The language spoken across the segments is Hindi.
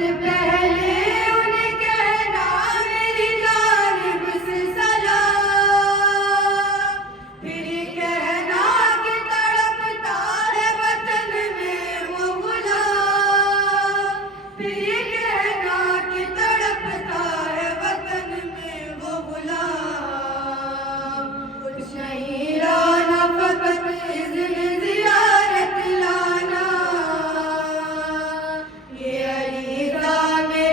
पहले उन्हें कहना मेरी जानिब से सलाम, फिर ये कहना कि तड़पता है वतन में वो गुलाम, फिर ये कहना कि तड़पता है वतन में वो गुलाम। कुछ नहीं लाना फकत इज़्न ज़ियारत लाना, ये अलीज़ा में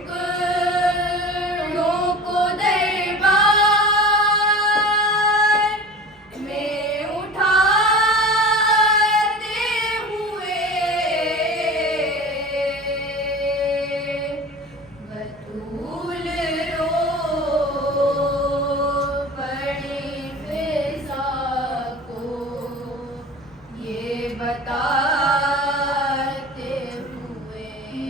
टुकड़ों को दरबार में उठाते हुए बतूल रो पड़ी फिजा को ये बताते हुए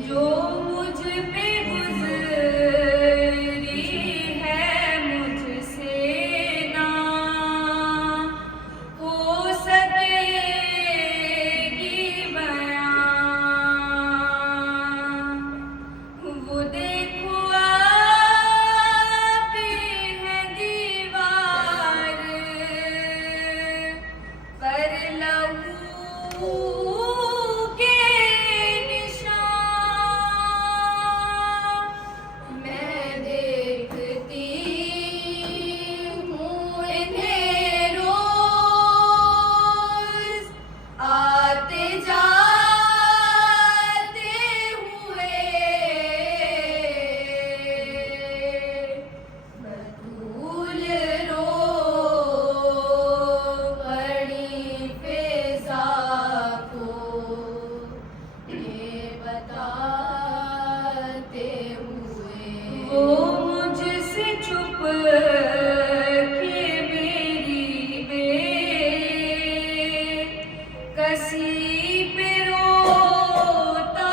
जो मुझ पे गुजरी है मुझसे ना हो सकेगी बयां वो देखो आप है दीवार पर लहू के निशान मैं देखती हूँ इन्हें रोज आते जाते हुए बतूल रो पड़ी फिजा को ये बताते हुए वो मुझसे छुप के मेरी बेकसी पे रोता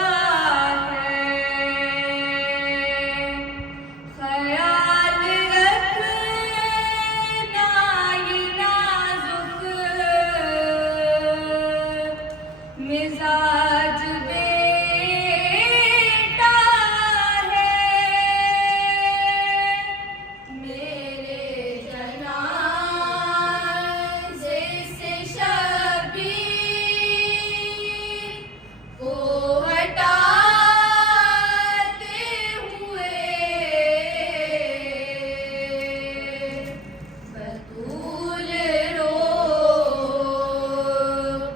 है ख्याल रखना ये नाजुक मिजाज बेटा है मेरे जनाजे से शबीर को हटाते हुए बतूल रो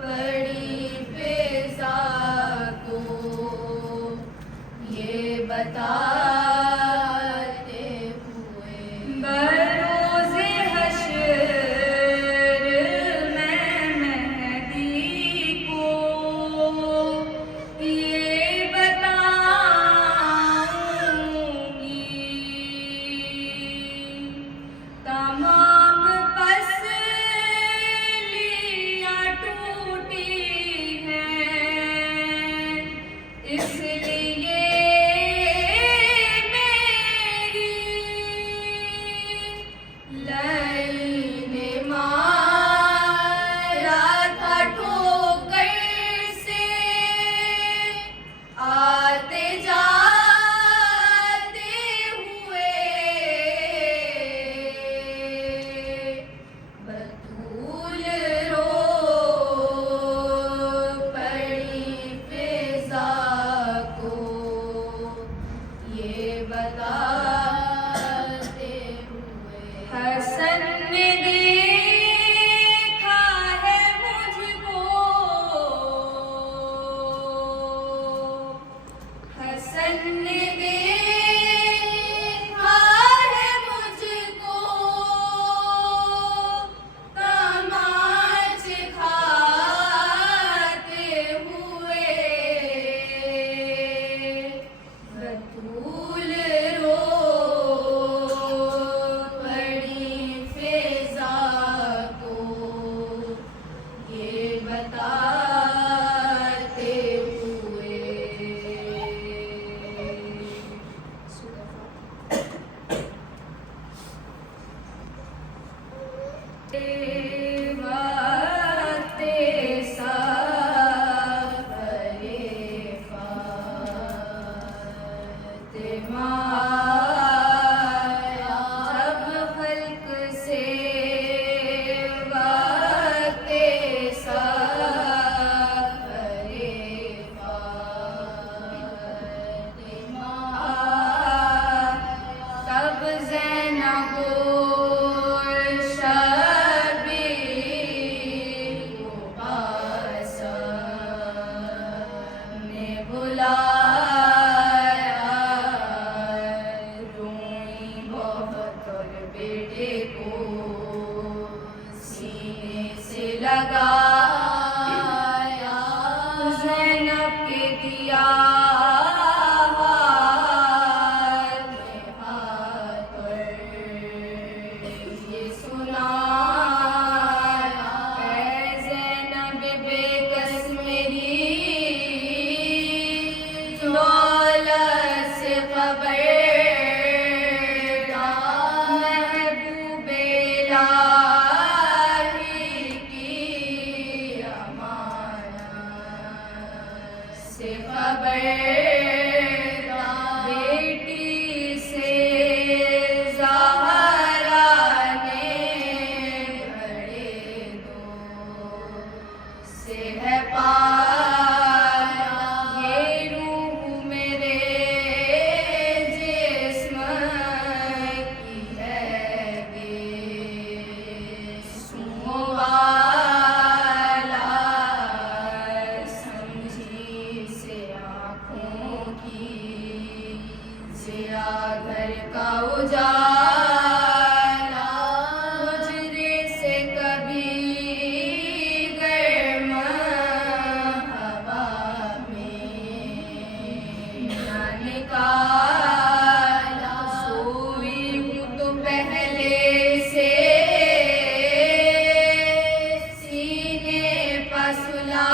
पड़ी फिजा को ये बताते हुए बरोज़े हश्र मैं मेहदी को ये बताऊंगी तमाम पसलियाँ टूटी हैं इसलिए मेरी लई ने मारा था ठोकर से आते जाते हुए बतूल रो पड़ी फिजा को ये बताते हुए हसन ने देखा है मुझको हसन ने देखा है मुझको तमाच खाते हुए बतूल रो पड़ी फिजा को ये बताते हुए वाते साफरे फातिमा जब खल्क से वाते साफरे फातिमा तब ज़ैनब शबीर को पासा ने बुलाया सिया घर का उजाला हुजरे से कभी गर्म हवा में न निकाला। सोई हूँ तो पहले से सीने पर सुला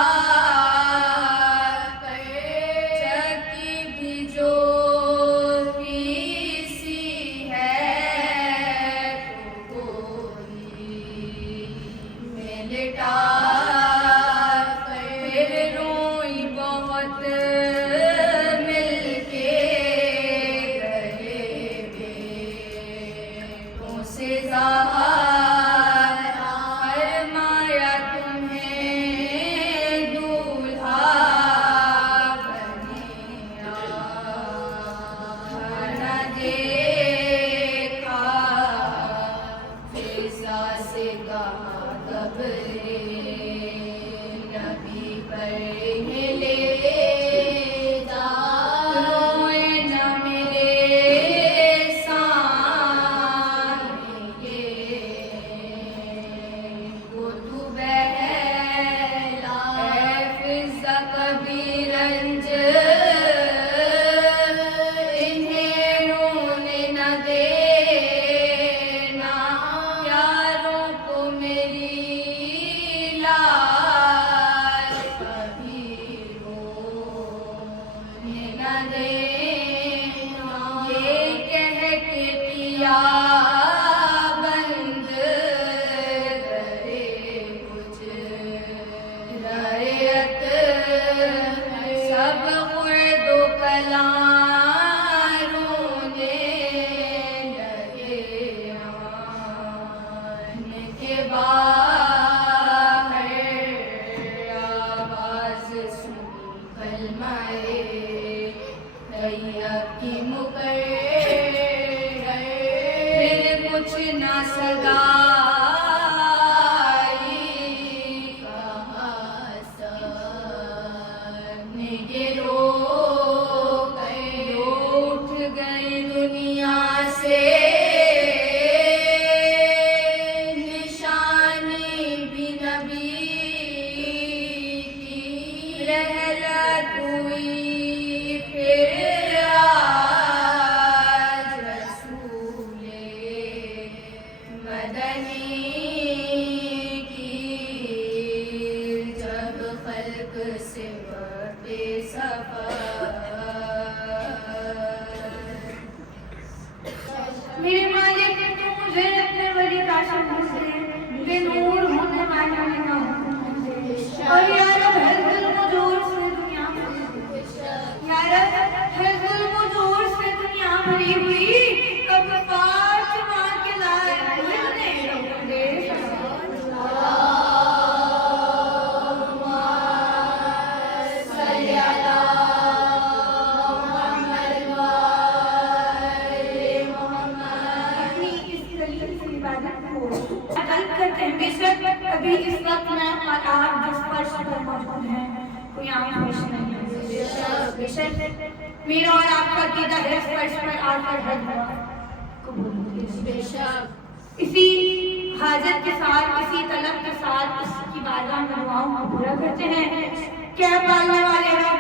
चकी भी जो पीसी है तो गोली में लिटा फिर रोई बहुत मिलके गए बेटों से ज़ाहरा फरमाया तुम्हें दूल्हा बनिया न देखा फिजा से कहा कब्रे नबी पर ले जा रोए न मेरे सामने वो तू बहला फिजा कभी रंज इन्हें रोने न देना प्यारों को मेरी लाल कभी रोने न देना। ये कह के किया बंद करे कुछ रैयत सब खुर्दो कला रोने लगे आने के बाहर आवाज सुन कलमाए तैयब की मुकर्रर फिर कुछ ना सगाई कहा सबने ये रो गए उठ गई दुनिया से निशानी भी नबी की रहलत हुई फिर आज रसूले मदनी की जब खल्क से बढ़े सफर। मेरे मालिक तू मुझे अपने वली का शब्द से बेनूर होने वाला बना और या रब हर जुल्म जोर से दुनिया या रब हर जुल्म जोर से दुनिया भरी हुई अब फातिमा के लाए मिलने दे अपनी इस दलील से इबादत को अदल करते हैं। बेशक अभी इस वक्त मैं और आप जिस फर्श पर मौजूद हैं कोई आम फर्श नहीं है। बेशक मेरा और आपका कीदा इस फर्श पर आकर हद हुआ कबूल कीजिए। बेशक इसी हाजत के साथ इसी तलब के साथ इसकी बारगाह में दुआओं को पूरा करते हैं। क्या पालने वाले रब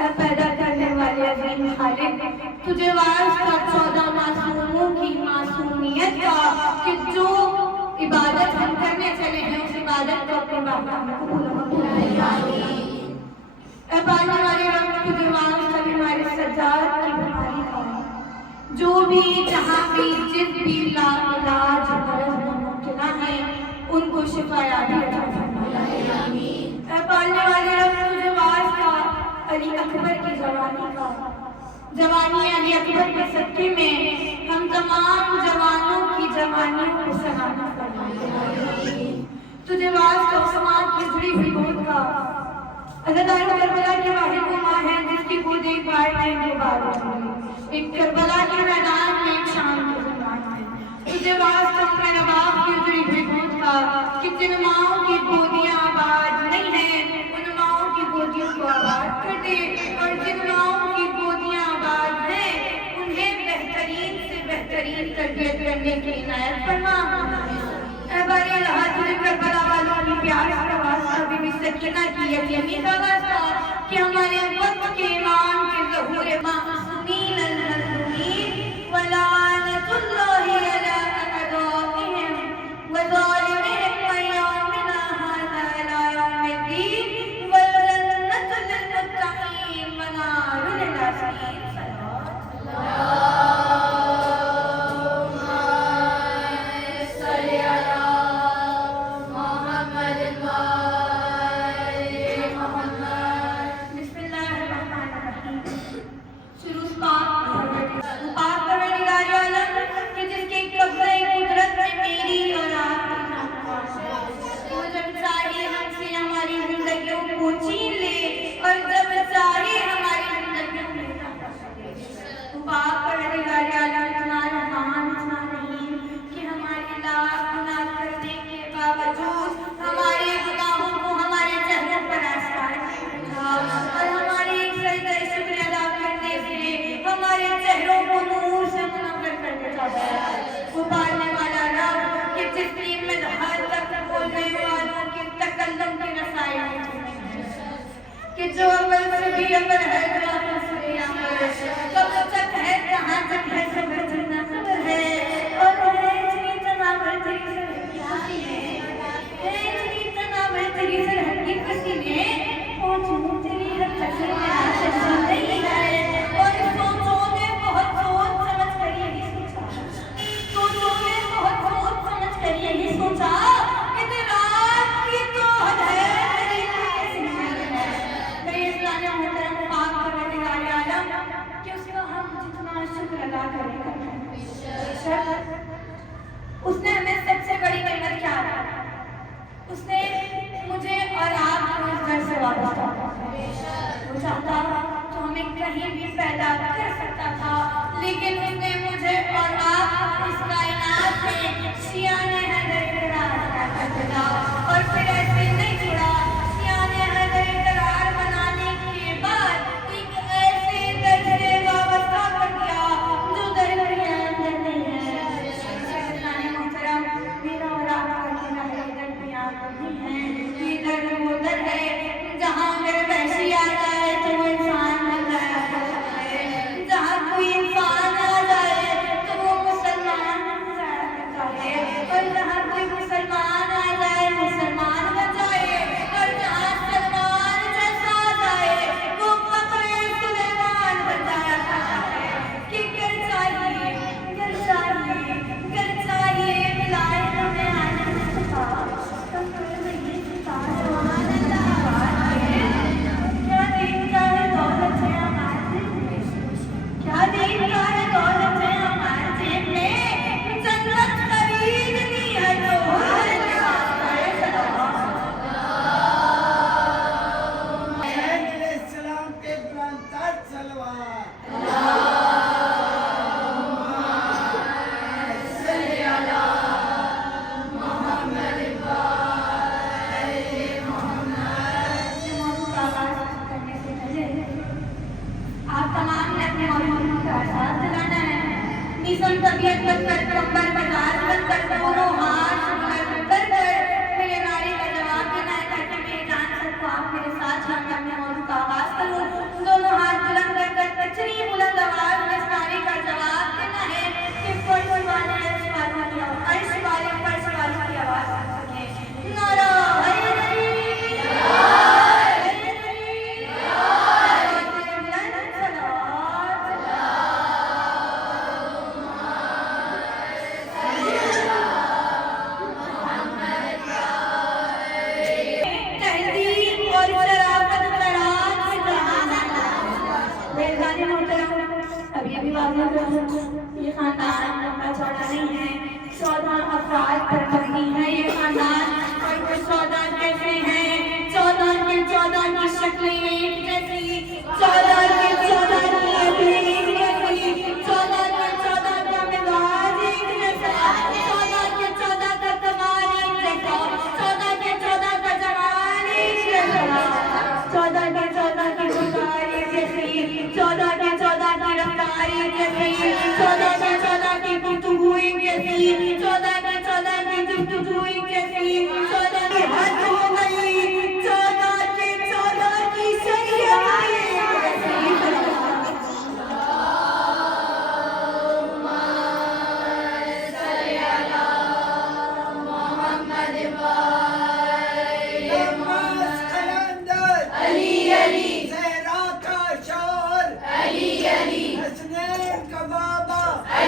ऐ पैदा करने वाले अजीम खालिक तुझे वारिस का 14 मासूमों की मासूमियत का कि जो इबादत हम करने चले हैं उस इबादत को अपने बारगाह में कबूल फरमाइए। ऐ पालने वाले रब तुझे वारिस का हमारे सज्जाद की बीमारी का जो भी जहाँ भी जिस भी लाइलाज मरज में मुब्तला है उनको शिफायाबी अता फरमाइए। ऐ पालने वाले रब तुझे वास्ता अली अकबर की जवानी अली अकबर के सदके में हम तमाम जवानों की जवानियों को सलामत फरमाइए। तुझे वास्ता समाज की जुड़ी हुई गोद का अज़ादार करबला के वाहिद वो माँ है जिसकी गोद एक बार नहीं दो बार एक करबला के मैदान में एक शाम के ज़मान में तुझे वास्ता अपने नवाब की जुड़ी हुई गोद का कि जिन माओं की गोदियां आबाद नहीं है उन माओं की गोदियों को आबाद कर दे और जिन माओं की गोदियां आबाद हैं उन्हें बेहतरीन तरबियत करने की इनायत फरमा। ऐ बारी अल्लाह तुझे करबला वालों की प्यार का वास्ता, बीबी सकीना की यतीमी का वास्ता, कि हमारे वक्त के इमाम के ज़हूर मासूमीन अल-मज़लूमीन व लानतुल्लाहि अला अअदाइहिम व ज़ालिमिहिम व यौमिना हाज़ा इला यौमिद्दीन व जन्नतु लिल-मुत्तक़ीन व नारु लिल-आसीन। जो अमल से भी अमल है, कब तक है, कहाँ तक है, सब जितना खबर है। और है इतनी तनावर तेरी सरहदी है, इतनी तनावर तेरी सरहदी पसीने, पहुँचूं तेरी हर तक नहीं है। और सोचों ने बहुत सोच समझ कर यही सोचा, सोचों ने बहुत सोच समझ कर यही सोचा कि रात की तो हद है। उसने हमें सबसे बड़ी नेमत क्या दी? उसने मुझे और आपको इस घर से वापस वो चाहता तो हमें कहीं भी पैदा कर सकता था, लेकिन उसने मुझे और आपको इस कायनात में सियाने हैदर करार कर दिया। और फिर ऐसे नहीं छोड़ा, सियाने हैदर करार बनाने के बाद एक ऐसे दर से वाबस्ता कर दिया जो दर के अंदर नहीं है। मेरा और आपका दर पे नहीं है, ये दर वो दर है जहाँ अगर वैसी आ जाए तो वो इंसान बन जाया करता है, जहाँ कोई इंसान आ जाए तो वो मुसलमान बन जाया करता है, और जहाँ कोई मुसलमान आ जाए मुसलमान बन जाए, और जहाँ सलमान जैसा आ जाए वो बकरे सुलेमान बन जाया करता है। कि कर चाहिए, कर चाहिए, कर चाहिए मिलाए तुम्हें आनंद सुखा, तुम नहीं सुखा सुहान क्या देखता है दौलत है हमारे में, क्या देखता है दौलत है हमारे में, जन्नत खरीदनी है तो सलाम पे बुलंद सलवार। तबियत बनकर कंबर बजाज बनकर दोनों हाथ कर मेरे नारे का जवाब देना है, ताकि मेरी जान सबको आप मेरे साथ मैं अपने मौजूद का आगाज करूँ। दोनों हाथ बुलंद कर कचरी बुलंद आवाज में इस नारे का जवाब देना है कि फर्श वाले अर्श वालों की आवाज कर सके। नारा ये खानदान लंबा चौड़ा नहीं है, 14 अफराद पर मबनी है ये खानदान। और वो 14 कैसे हैं? 14 के 14 की शक्लें एक जैसी, 14 के 14 की अदलें एक जैसी, 14 के 14 का मिजाज एक जैसा, 14 के 14 का कमाल एक जैसा, 14 के 14 का जमाल एक जैसा, 14 के 14 की पुकार एक जैसी, 14 के 14 की रफ्तार एक जैसी, 14 के 14 की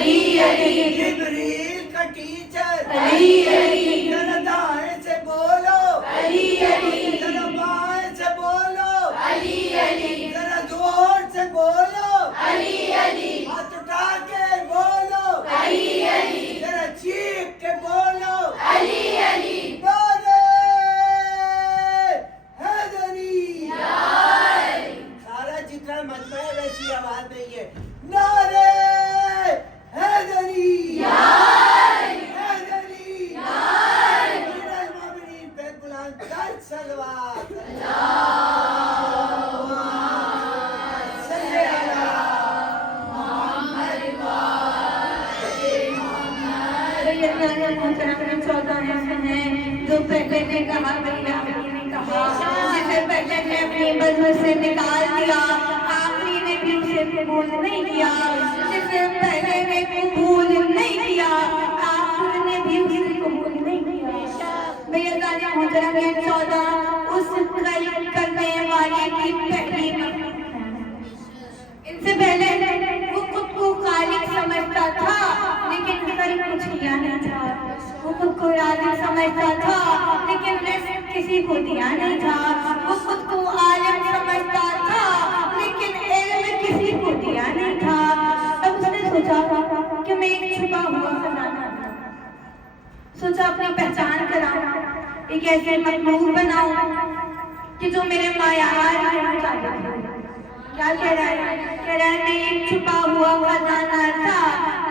अली अली जिब्रील का टीचर अली अली जरा दाएं से बोलो अली अली जरा बाएं से बोलो अली अली जरा जोर से बोलो अली अली हाथ उठा के बोलो अली अली जरा चीख के बोलो अली अली नारे हैदरी सारा जितना मजमा है वैसी आवाज नहीं है नारे हैदरी हैदरी मीरल मोमिनीन पे बुलंद कर सलवात सल्ले अला जो पहले ने कहा भैया ने कहा जिसे पहले ने अपनी बजर से निकाल दिया आखिरी ने भी उसे कबूल नहीं किया जिसे पहले ने कबूल नहीं किया आखिरी ने भी उसे कबूल नहीं किया भैया गाने मुहतरम ये 14 उस कल करने वाले की पहली इनसे पहले वो खुद को खालिक समझता था लेकिन कल कुछ किया नहीं था वो खुद को राज़ी समझता था लेकिन रिस्क किसी को दिया नहीं था वो खुद को आलिम समझता था लेकिन इल्म किसी को दिया नहीं था तब उसने सोचा कि मैं एक छुपा हुआ खजाना सोचा अपनी पहचान कराऊं एक ऐसे मखलूक बनाऊं कि जो मेरे मायार के मुताबिक हो क्या कह रहा है मैं एक छुपा हुआ खजाना था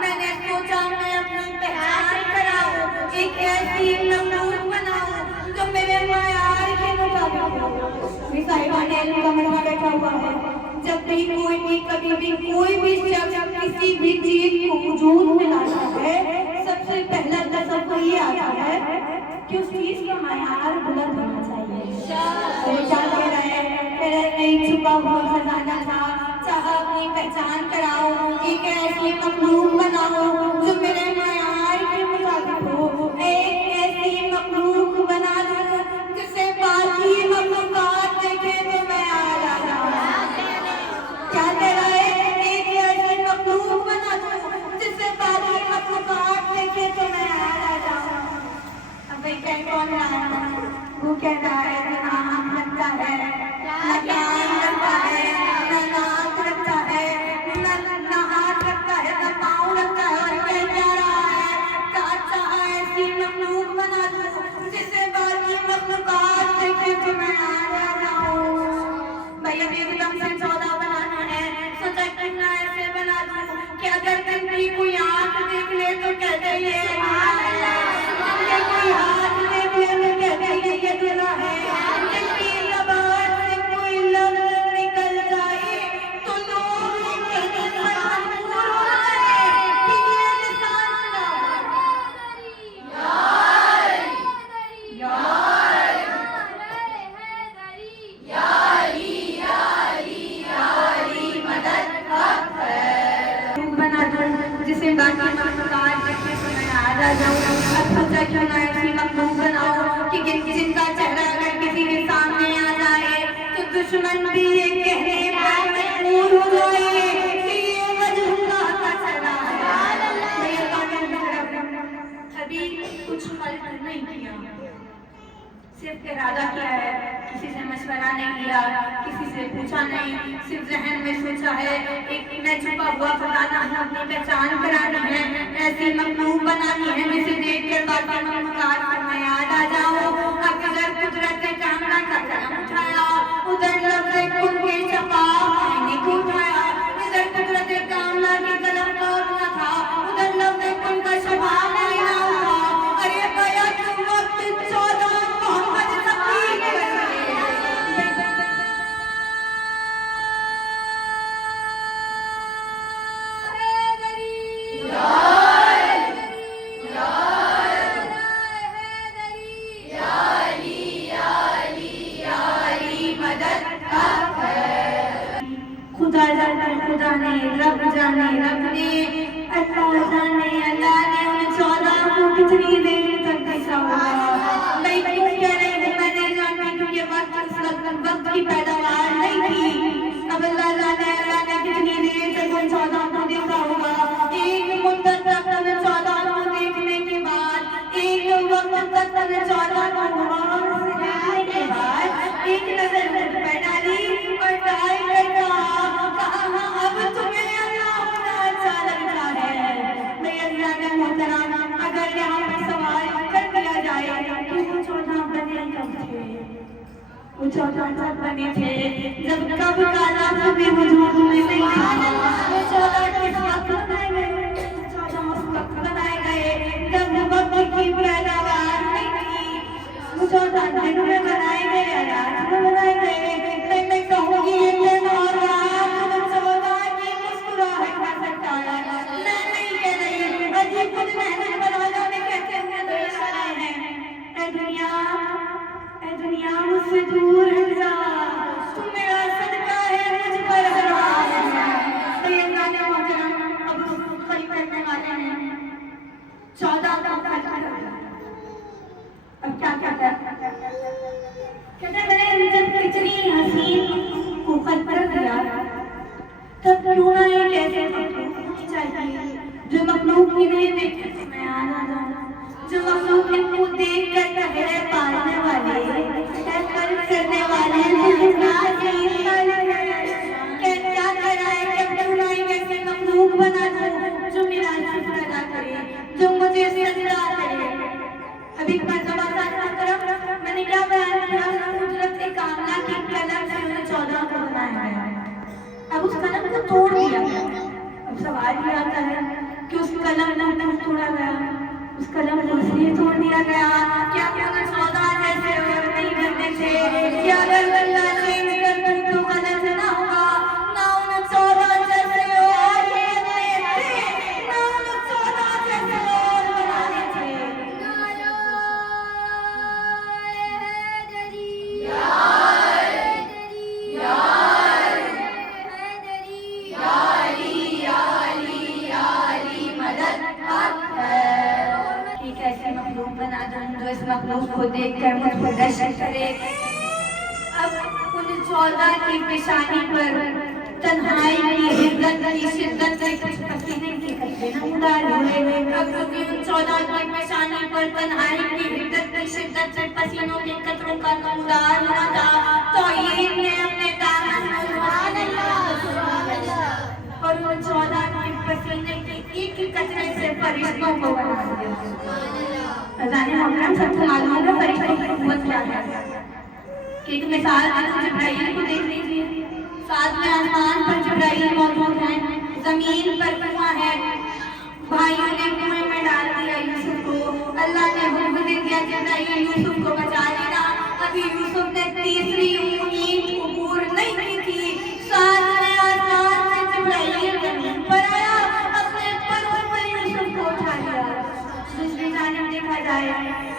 मैंने सोचा मैं अपनी पहचान कराऊं एक ऐसी मखलूक बनाऊं जो मेरे मायार के मुताबिक हो मेरी साहिबा ने इल्म का मजमा बैठा हुआ है जब भी कोई भी कभी भी कोई भी शख्स किसी भी चीज को वजूद में लाता है सबसे पहला तसव्वुर ये आता है कि उस चीज का मायार बुलंद होना चाहिए वो क्या कह रहा है नहीं छुपा हुआ खजाना था चाह अपनी पहचान कराओ एक ऐसी मखलूक बनाओ जो मेरे मायार के मुताबिक हो एक ऐसी मखलूक बना दो जिसे बाकी मखलूकात देखे तो मैं आ जाऊं क्या कह रहा है एक ऐसी मखलूक बना दो जिसे बाकी मखलूकात देखे तो मैं आ जाऊं अब भाई कह कौन रहा है वो कह रहा है कि आँख लगता है ना कान लगता है ना नाक लगता है ना हाथ लगता है ना पाँव लगता है और कह क्या रहा है चाचा ऐसी मखलूक बना दो जिसे बाकी मखलूकात देखे तो मैं आ जाऊं भाई अभी एकदम से 14 बनाना है सोचा क्यों ना ऐसे बना दूं कि अगर जिंदगी कोई आँख देख ले तो कह दे ये कोई हाथ देख ले तो कह दे ये दूल्हा है जिनकी ज़बान से कोई लफ्ज़ निकल जाए तो लोग कहने पर मजबूर हो जाए कि ये लिसान बना दूं जिसे बाकी मखलूकात देखे तो मैं आ जाऊं अब सोचा क्यों ना ऐसी मखलूक बनाऊं कि जिनका चेहरा अगर किसी के सामने आ जाए तो दुश्मन भी ये कहने पर मजबूर हो जाए कि ये वजहुल्लाह का चेहरा है अभी कुछ खल्क नहीं किया सिर्फ इरादा किया है किसी से मशवरा नहीं किया किसी से पूछा नहीं सिर्फ जहन में सोचा है एक मैं छुपा हुआ खजाना है अपनी पहचान करानी है ऐसी मखलूक बनानी है जिसे देखकर बाकी मखलूकात में याद आ जाओ अब इधर कुदरत कामना का कदम उठाया उधर लफ्ज़ कुन के शफाफ आईने को उठाया इधर कुदरत कामना के कदम का उठना था उधर लफ्ज़ कुन का शफाफ आईना उठा अरे भैया तुम वक्त 14 मोहम्मद 14 साल बने थे जब कब काला कभी वजूद में नहीं था। वो 14 किस वक्त बनाए गए? 14 उस वक्त बनाए गए जब वक्त की पैदावार नहीं थी। वो 14 दिन में बनाए गए या रात में बनाए गए? मैं कहूँगी ये दिन और रात 14 की मुस्कुराहट का सरतारा। मैं नहीं कह रही, अजीब खुद मेहनत बनाना में कहते हुए दर्शा है। ऐ दुनिया मुझसे दूर हट जा, तू मेरा सदका है मुझ पर हराम है। तो ये गाने मोहतरम अब खड़ी करने वाले हैं 14 का फल। अब क्या कहता है जब इतनी हसीन को फल पर दिया तब क्यों ना एक ऐसे मखलूक चाहिए जो मखलूक ही नहीं देखे तो मैं आना जाना, जो मखलूक इनको देख कर कहे पालने वाले कर्म करने वाले क्या कराए जब बुराई वैसे मखलूक बना दो जो मेरा शुक्र अदा करे, जो मुझे सजदा करे। अभी मर्तबा तरफ मैंने क्या बयान किया? कुदरत के कामना की कलम से उन्हें 14 को बनाया गया। अब उस कलम को तोड़ दिया गया। अब सवाल ये आता है कि उस कलम को तोड़ा गया, उस कलम को इसलिए तोड़ दिया गया क्या उन्हें 14 जैसे और नहीं करने थे? क्या अगर अल्लाह चेंज कर दूं तो गलत ना होगा? ना उन्हें 14 जैसे और बनाने थे, ना उन्हें 14 जैसे और बनाने थे। कैसे मखलूक बना दूं जो इस मखलूक को देखकर मुझ पर दहशत करे। अब उन 14 की पेशानी पर तन्हाई की हिद्दत की शिद्दत से कुछ पसीने के कतरे न उतार हुए। अब क्योंकि उन 14 की पेशानी पर तन्हाई की हिद्दत की शिद्दत से पसीनों के कतरों का नमदार होना था तो ईद ने अपने दामन में सुभान अल्लाह और उन 14 की पसीने के एक कतरे से फरिश्तों को बना दिया। अज़ाने मोहतरम सबको मालूम है फरिश्तों की कुव्वत क्या है। एक मिसाल जिब्राइल को देख लीजिए। साथ में आसमान पर जिब्राइल मौजूद हैं, जमीन पर कुआं है। भाइयों ने कुएं में डाल दिया यूसुफ को। अल्लाह ने हुक्म दे दिया जिब्राइल यूसुफ को बचा लेना। अभी यूसुफ ने तीसरी ईंट अबूर नहीं की थी। साथ में आसमान से जिब्राइल जमीन पर आया, अपने परों पर यूसुफ को उठा लिया। दूसरी जानिब देखा जाए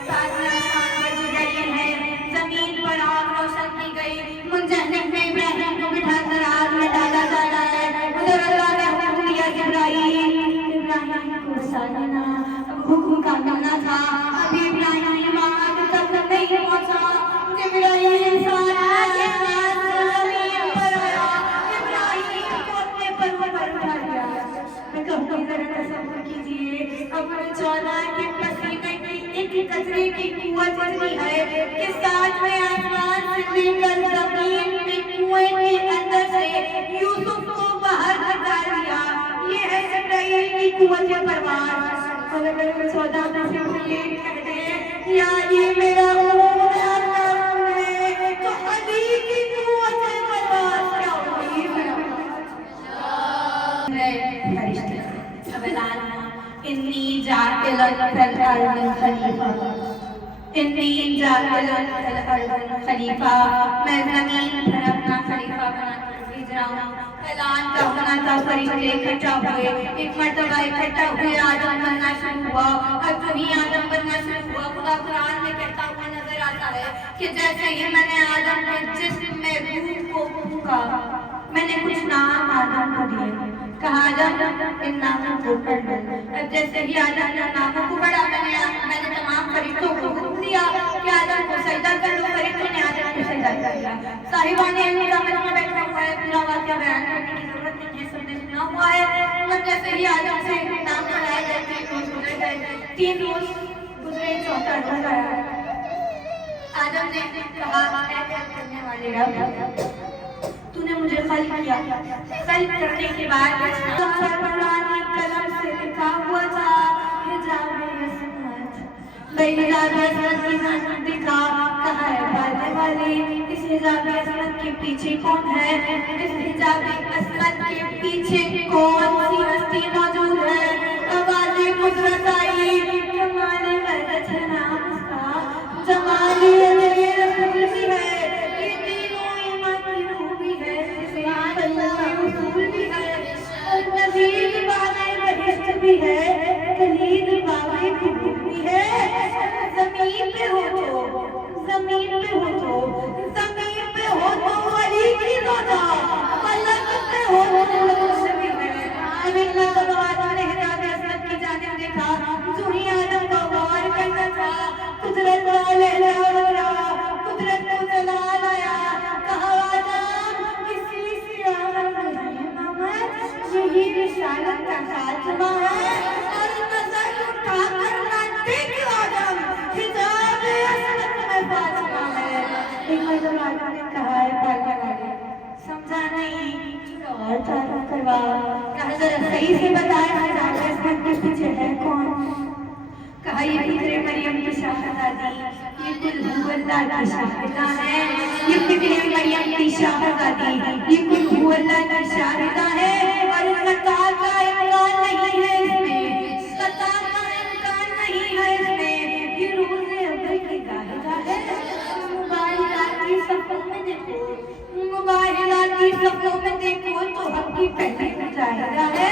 साथ में आसमान पर जिब्राइल है, जमीन पर आग रोशन की गई। मुंजनिब में इब्राहिम को बिठाकर आग में डाला जा रहा है। उधर अल्लाह ने हुक्म दिया इब्राहिम को बचा लेना। अब हुक्म का मिलना था, अभी इब्राहिम आग तक नहीं पहुंचा। जिब्राइल जमीन पर आया, इब्राहिम को अपने परों पर उठा लिया। मैं कहूँगी जरा तसव्वुर कीजिए, अब 14 के पसीने की एक कतरे की कुव्वत इतनी है कि साथ में आसमान से लेकर जमीन में कुएं के अंदर से यूसुफ को बाहर निकाल दिया। ये है जिब्राइल की कुव्वत परवार। और अगर 14 में से मुझे कहते हैं या ये मेरा तो अली की कुव्वत परवार क्या होगी? फरिश्ते इन्नी जाकिलन फल अर्द खलीफा, इन्नी जाकिलन फल अर्द खलीफा। मैं जमीन पर अपना खलीफा बनाकर भेज रहा हूँ। ऐलान का होना था, फरिश्ते इकट्ठा हुए। एक मर्तबा इकट्ठा हुए आदम बनना शुरू हुआ। अब जो ही आदम बनना शुरू हुआ, खुदा कुरान में कहता हुआ नजर आता है कि जैसे ही मैंने आदम के जिस्म में रूह को फूंका, मैंने कुछ नाम आदम को दिए। कहा आदम इन नामों को पढ़ लो। अब जैसे ही आदम ने नामों को पढ़ा, मैंने तमाम फरिश्तों को हुक्म दिया कि आदम को सजदा कर लो। फरिश्तों ने आदम को सजदा कर दिया। साहिबान इल्म का मजमा बैठा हुआ है, पूरा वाक़या बयान करने की जरूरत नहीं है, सबने सुना हुआ है। तब जैसे ही आदम से नाम पढ़ाए गए, 3 रोज गुजर गए। 3 रोज गुजरे, चौथा रोज आया। आदम ने कहा करने वाले रब, तूने मुझे खल्क किया। खल्क करने के बाद पुरानी कलम से लिखा हुआ था हिजाब-ए-अस्मत, सही हिजाब असमत की जानत दिखा, कहाँ है पालने वाली? इस हिजाब असमत के पीछे कौन है? इस हिजाब असमत के पीछे कौन सी हस्ती मौजूद है? आवाज़े कुदरत आई, कमाले वरदत है नाम उसका, जमाली अजली रसूल भी है, ये तीनों ईमान की रूह भी है, सुभान अल्लाह उसूल भी है, और नबी की बातें बहिश्त भी है, कलीद बाबे कुतुब भी है। ज़मीन पे हो तो ज़मीन पे हो तो ज़मीन पे हो तो वली की रोजा, पलक पे हो तो लफ्ज़ भी है। अल्लाह तबारक ने हिजाब असमत की जानिब देखा, जूही आदम को गौर करना था, कुदरत वाले लहरा, कुदरत को जलाल आया, कहा आदम इसी से आवाज़ है मोहम्मद, यही रिसालत का खात्मा है। और नजर उठाकर ना देखो आदम, हिजाब असमत में फातिमा है। एक मर्तबा आदम ने कहा है पालने वाले, समझा नहीं, और तारीफ करवा, कहा जरा सही से बताए हिजाब असमत के पीछे है कौन? कहा ये फिक्रे मरियम की शाहज़ादी, ये कुल हुवल्लाह की शाहिदा है, ये फिक्रे मरियम की शाहज़ादी, ये कुल हुवल्लाह की शाहिदा है। और खता का इम्कान नहीं है इसमें, खता का इम्कान नहीं है इसमें, ये रोज़े अव्वल की गाहिदा है। मुबाहिलात की सफ़ों में देखो, मुबाहिलात की सफ़ों में देखो तो हक़ की पहली मुजाहिदा है।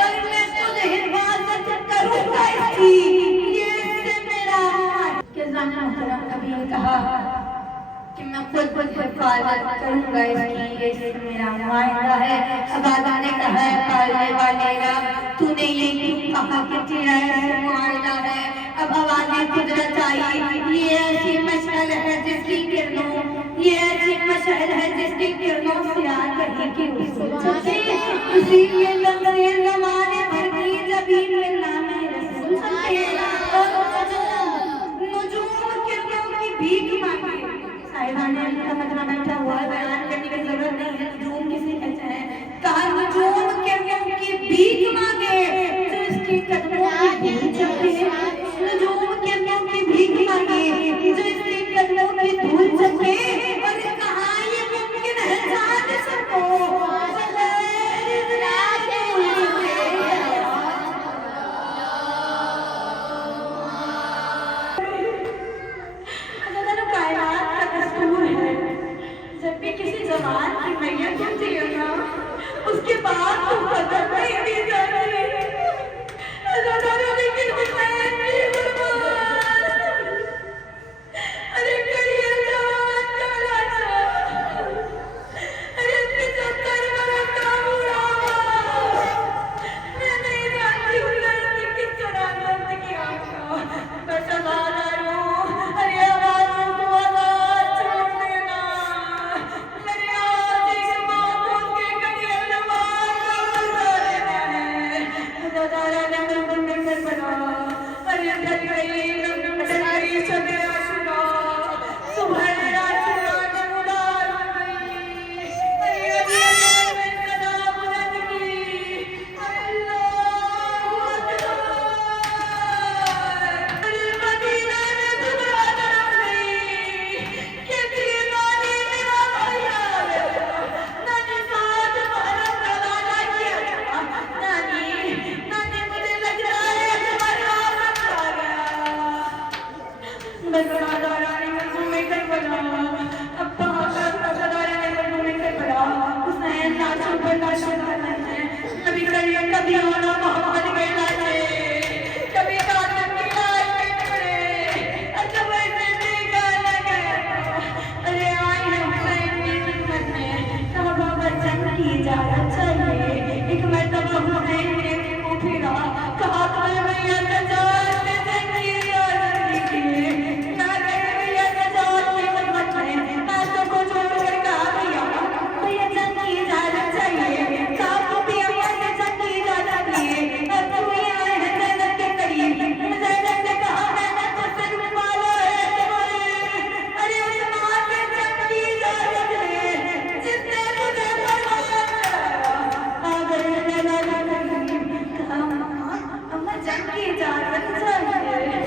और मैं तुझे हिफाज़त करूँगा इसकी, कभी कहा कि मैं खुद हिफाजत करूंगा इसकी, ये मेरा वायदा है। अब आदम ने कहा है पालने वाले रब, तूने ये क्यों कहा कि तेरा ऐसा वायदा है? अब आवाज़े कुदरत आई, ये ऐसी मशअल है जिसकी किरणों, ये ऐसी मशअल है जिसकी किरणों से आ रही कि उसी के लम्हे ज़माने भर की ज़बीन में नामे रसूल चमके, और भीख मांगे। साहिबाने का मतलब बैठा हुआ है, बयान करने की जरूरत नहीं है, नजूम किसे कहते हैं? कहा नजूम किरणों की भीख मांगे तो इसके कदमों की धूल चखे, नजूम किरणों की भीख मांगे जो इसके कदमों की धूल चखे। और कहा ये मुमकिन है चांद सबको किसी जवान की मैयत होती है ना, उसके बाद तो कदर नहीं दी जाती। लेकिन हुसैन भी कुर्बान, अरे करिए जवान का लाशा, अरे 75 बरस का बुढ़ावा, मैं नहीं जानती हुसैन की किस तरह दर्द किया था। बस आवाज़ आ रहा हूँ, अरे आवाज़ों को आवाज़ छोड़ देना, कभी आना मोहम्मद के लाशे, कभी कातिल की लाश पे टुकड़े, अच्छा वैसे निकाला गया। अरे आई है हुसैन की खिदमत में, साहबा पर जंग की इजाजत चाहिए। एक मर्तबा हुसैन ने मुंह फेरा, कहा तुम्हें मैया सजाद ने जंग की इजाजत दीजिए। ना कहे मैया सजाद की खिदमत में हाथों को छोड़कर कहा भैया जंग की इजाजत चाहिए। साहबों भी अम्मा से जंग की इजाजत लिए, अब तुम ही आए हैं ज़ैनब के करीब। ज़ैनब ने कहा मैंने तो सिर उबाला है तुम्हारे, अरे उस्मान से जंग की इजाजत ले जिसने तुझे फरमाया। आ गए अम्मा जंग की इजाजत चाहिए।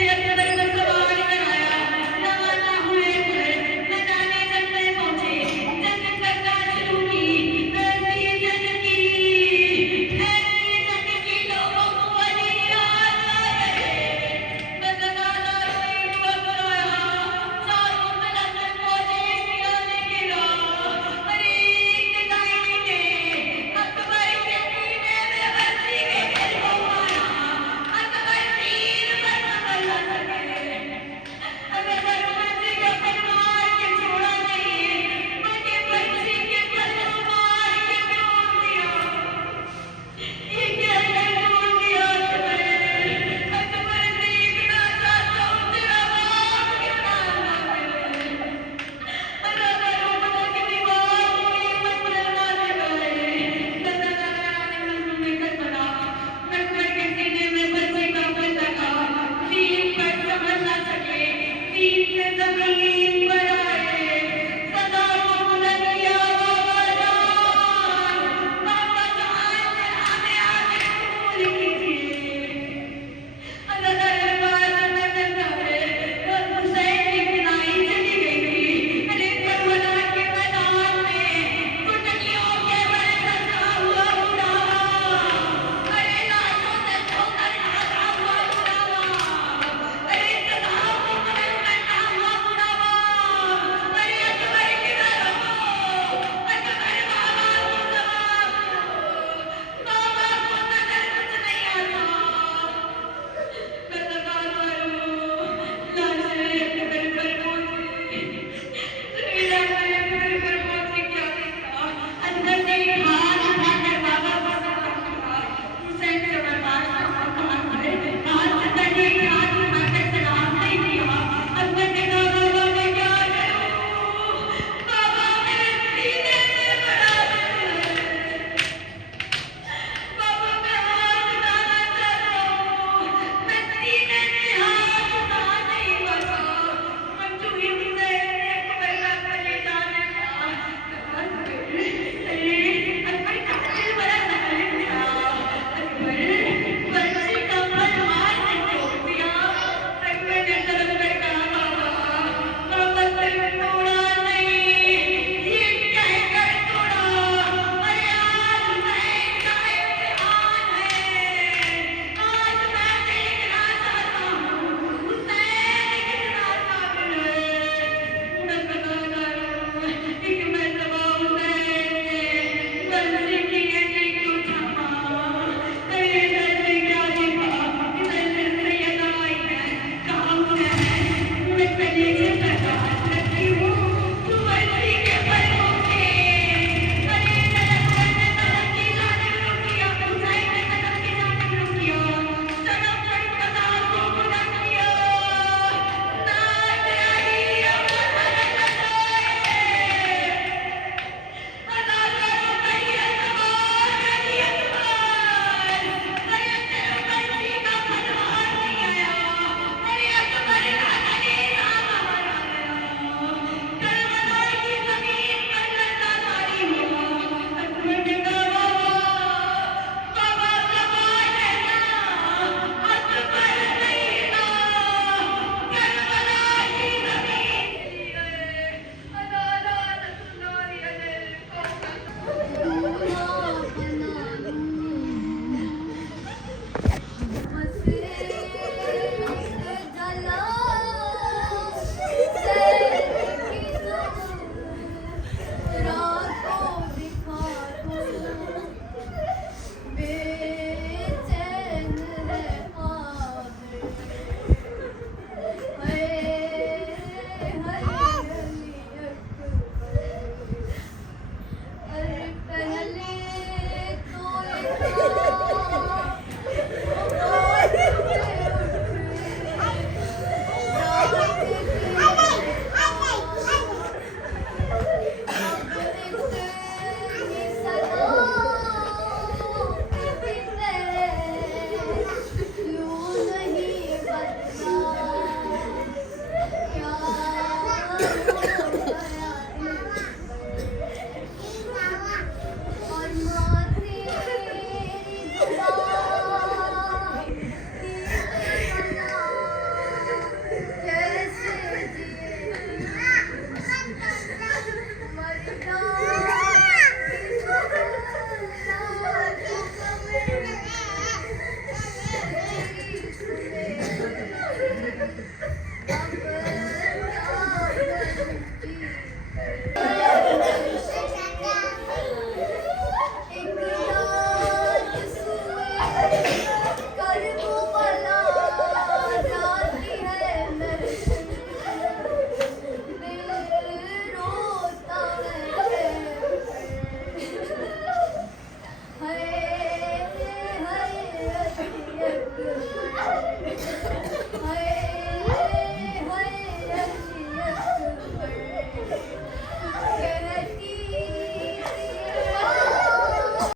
शरीयत के तहत